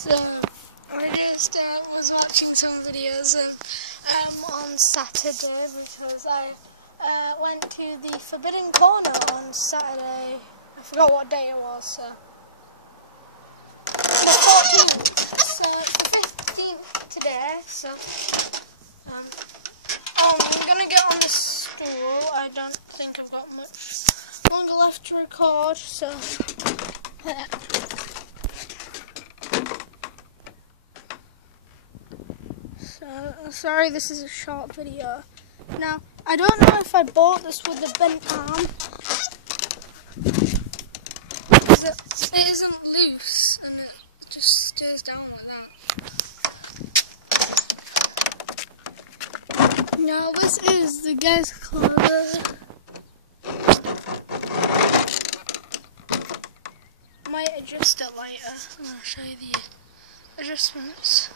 So, I just was watching some videos on Saturday because I went to the Forbidden Corner on Saturday. I forgot what day it was, so the 14th. So it's the 15th today, so I'm gonna get on the stool. I don't think I've got much longer left to record, so sorry this is a short video. Now, I don't know if I bought this with the bent arm, because it isn't loose and it just stays down like that. Now this is the Geze closer. I might adjust it later and I'll show you the adjustments.